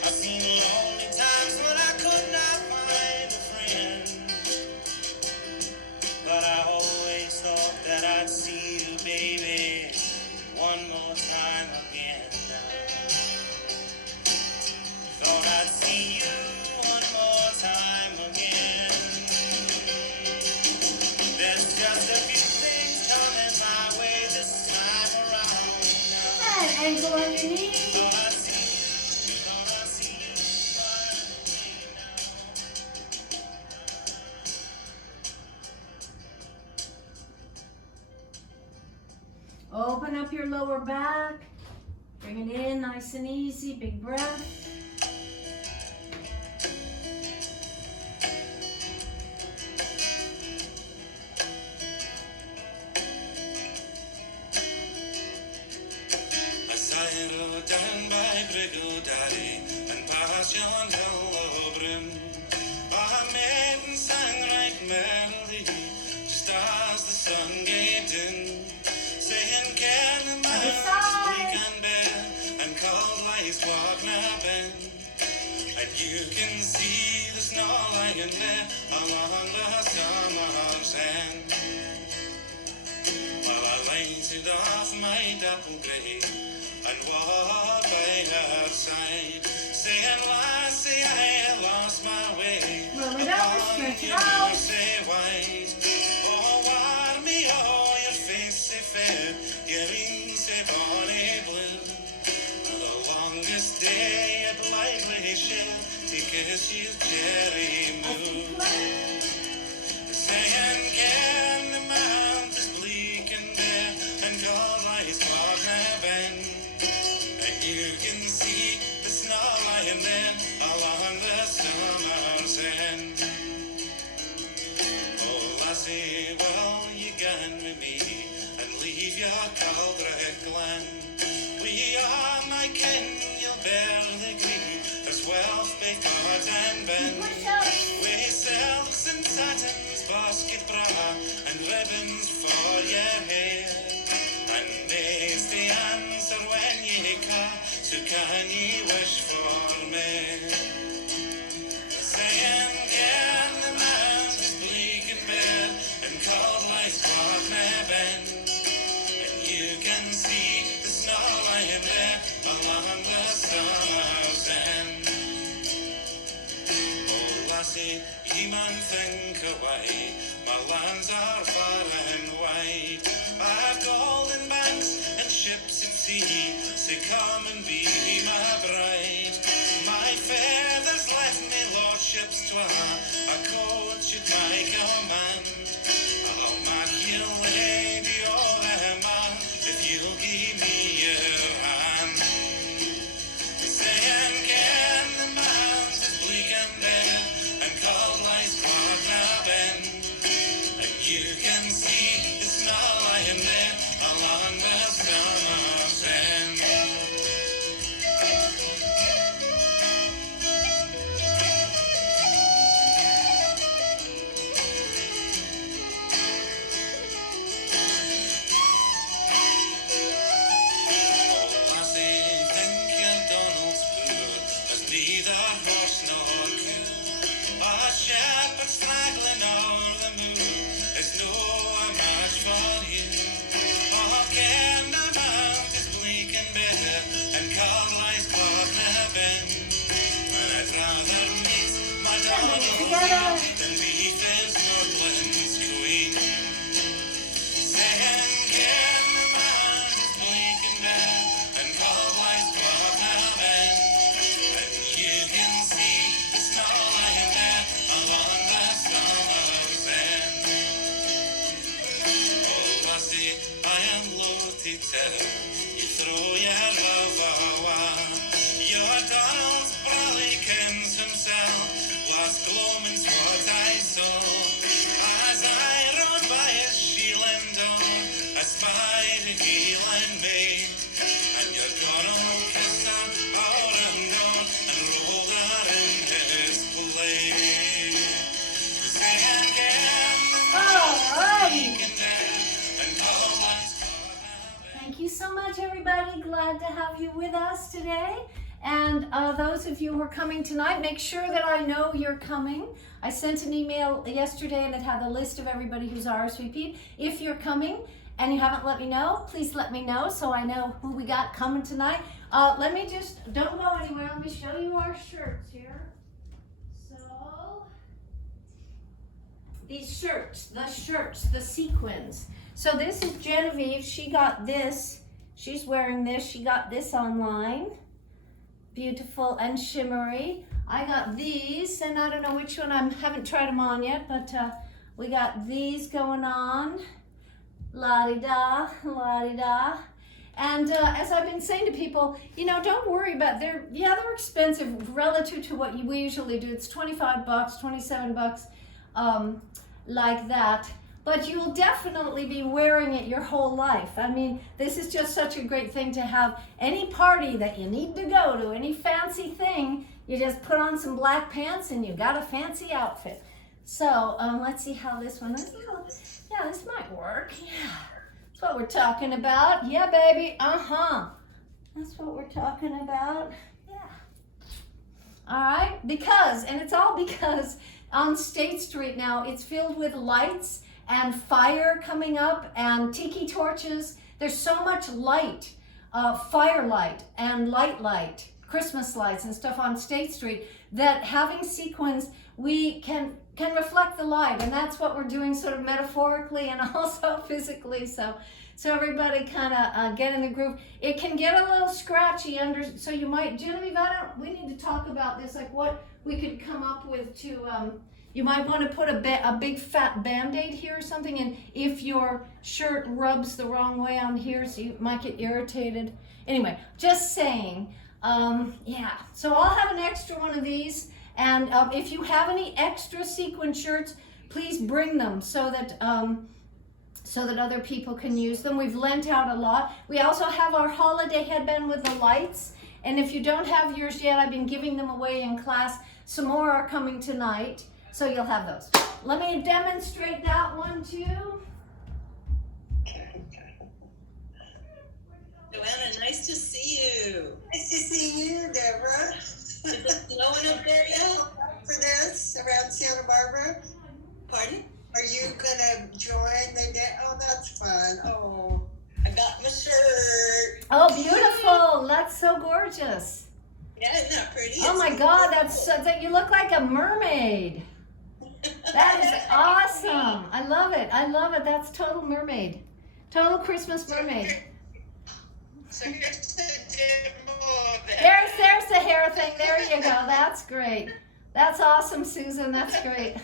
I've seen lonely times when I could not find a friend. But I always thought that I'd see you, baby, one more time again. Thought I'd see you one more time again. There's just a few things coming my way this time around. And ankle on your knee. Thought I'd see you, thought I'd see you finally now. Open up your lower back. Bring it in nice and easy. Big breath. I sidled down by Briggodaddy and past yon hill of Brim. A maiden sang right melody just as the sun gave in, saying, "Can a man speak and bear and cold lies walk napping?" And you can see the snow lying there along the summer's end. While I lighted off my dapple grey and walked by her side, saying, "Lassie, I lost my way Roll it over, stretch it out. say wise. Oh, war me, oh, your face so fair, your ring so bonny blue. The longest day at likely shell to kiss your cherry moon." Saying, "Can the mountains bleak and bare and cold lies fog heaven?" And you can see the snow lying there along the summer's end. Oh, lassie, well, you gan with me and leave your Caldrick glen. We are my kin, you'll barely agree. There's wealth, big cards, so can ye wish for me? Saying, again, the man is bleak and bare, and cold lies Clough Bend. And you can see the snow lying there along the summer's end. Oh, lassie, ye man think away, my lands are far and wide. I've golden banks and ships at sea, say come and be my bride. My feathers left me lordships twa, a coach at my command. I'll make you lady or a man, if you'll give me your hand. Saying again, the man's is bleak and bare, and cold lies Clough Bend. And you can see the snow lying there along the summer's end. Oh, lassie, think your Donald's poor, as neither horse nor cow. A shepherd straggling o'er the moor is no match for you. Oh, ken the mount is bleak and bare, and cold lies Clough Bend. And I'd rather meet my Donald together. than be fair Scotland's queen. Saying, ken the mount is bleak and bare, and cold lies Clough Bend. And you can see the snow lying there along the summer's end. Oh, lassie, I am loath to tell you throw your love away. Your Donald's brother kens himself, last gloaming's what I saw. As I rode by his shieling door, I spied a healing maid, and your Donald kissed her out and on, and rolled her in his plate. Saying again, Alrighty. and dead, and cold lies Clough Bend. Thank you so much, everybody. Glad to have you with us today. And those of you who are coming tonight, make sure that I know you're coming. I sent an email yesterday and it had the list of everybody who's RSVP'd. If you're coming and you haven't let me know, please let me know so I know who we got coming tonight. Let me just, don't go anywhere. Let me show you our shirts here. So, these shirts, the sequins. So this is Genevieve. She got this. She's wearing this. She got this online. Beautiful and shimmery. I got these, and I don't know which one. I haven't tried them on yet, but we got these going on. La-di-da, la-di-da. And as I've been saying to people, you know, don't worry about they're expensive relative to what we usually do. It's $25, $27, like that. But you'll definitely be wearing it your whole life. I mean, this is just such a great thing to have. Any party that you need to go to, any fancy thing, you just put on some black pants and you got a fancy outfit. So let's see how this one is. Yeah, this might work. Yeah, that's what we're talking about. Yeah, baby. That's what we're talking about. Yeah. All right, and it's all because on State Street now, it's filled with lights and fire coming up and tiki torches. There's so much light, firelight and light, Christmas lights and stuff on State Street that having sequins, we can reflect the light, and that's what we're doing sort of metaphorically and also physically. So everybody kind of get in the groove. It can get a little scratchy under, so you might, Genevieve, we need to talk about this, like what we could come up with to, you might want to put a big fat Band-Aid here or something, and if your shirt rubs the wrong way on here, so you might get irritated. Anyway, just saying, yeah. So I'll have an extra one of these, and if you have any extra sequin shirts, please bring them so that other people can use them. We've lent out a lot. We also have our holiday headband with the lights, and if you don't have yours yet, I've been giving them away in class. Some more are coming tonight. So you'll have those. Let me demonstrate that one too. Joanna Nice to see you. Nice to see you, Deborah. Is it snowing up there yet? For this around Santa Barbara. Pardon? Are you gonna join the day? Oh, that's fun. Oh, I got my shirt. Oh, beautiful. That's so gorgeous. Yeah, isn't that pretty? Oh my God, you look like a mermaid. That is awesome. I love it. I love it. That's total mermaid. Total Christmas mermaid. so here's the demo of that. There's the hair thing. There you go. That's great. That's awesome, Susan. That's great.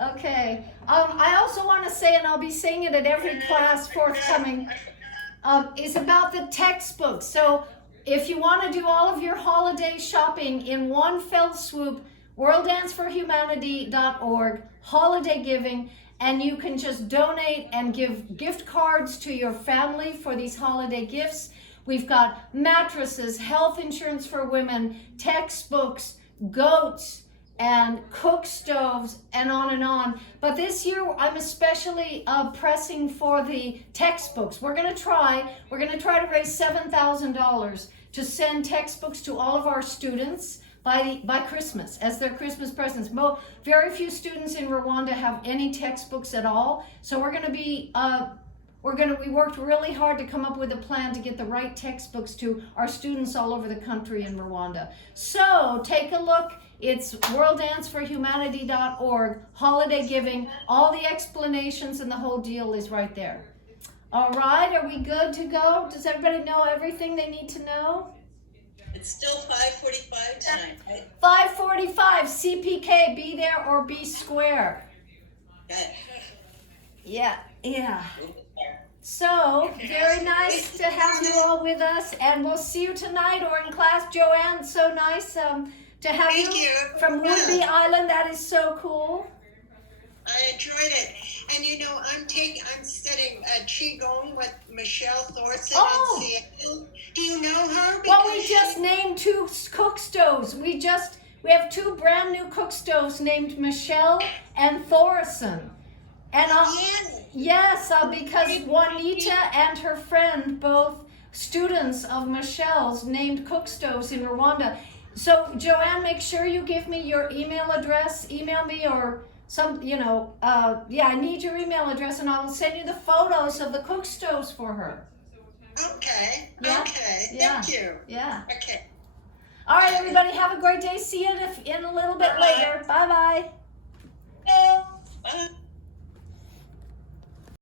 Okay. I also want to say, and I'll be saying it at every class forthcoming, is about the textbooks. So if you want to do all of your holiday shopping in one fell swoop, worlddanceforhumanity.org, holiday giving, and you can just donate and give gift cards to your family for these holiday gifts. We've got mattresses, health insurance for women, textbooks, goats, and cook stoves, and on and on. But this year, I'm especially pressing for the textbooks. We're gonna try to raise $7,000 to send textbooks to all of our students by Christmas as their Christmas presents. Very few students in Rwanda have any textbooks at all. So we're gonna be, we worked really hard to come up with a plan to get the right textbooks to our students all over the country in Rwanda. So take a look. It's worlddanceforhumanity.org, holiday giving. All the explanations and the whole deal is right there. All right, are we good to go? Does everybody know everything they need to know? It's still 5:45 tonight, right? 5:45, CPK, be there or be square. Okay. Yeah. So, very nice to have you all with us, and we'll see you tonight or in class. Joanne, so nice to have Thank you you. from Whidbey Island. That is so cool. I enjoyed it. And you know, I'm studying Qigong with Michelle Thorson Oh. in Seattle. Do you know her? Well, we Because just named 2 cook stoves. We have 2 brand new cook stoves named Michelle and Thorson. And yes, because Juanita and her friend, both students of Michelle's, named cook stoves in Rwanda. So Joanne, make sure you give me your email address. Email me or I need your email address, and I will send you the photos of the cook stoves for her. Okay. Yeah. Okay. Yeah. Thank you. Yeah. Okay. All right, everybody, have a great day. See you in a little bit later. Bye-bye.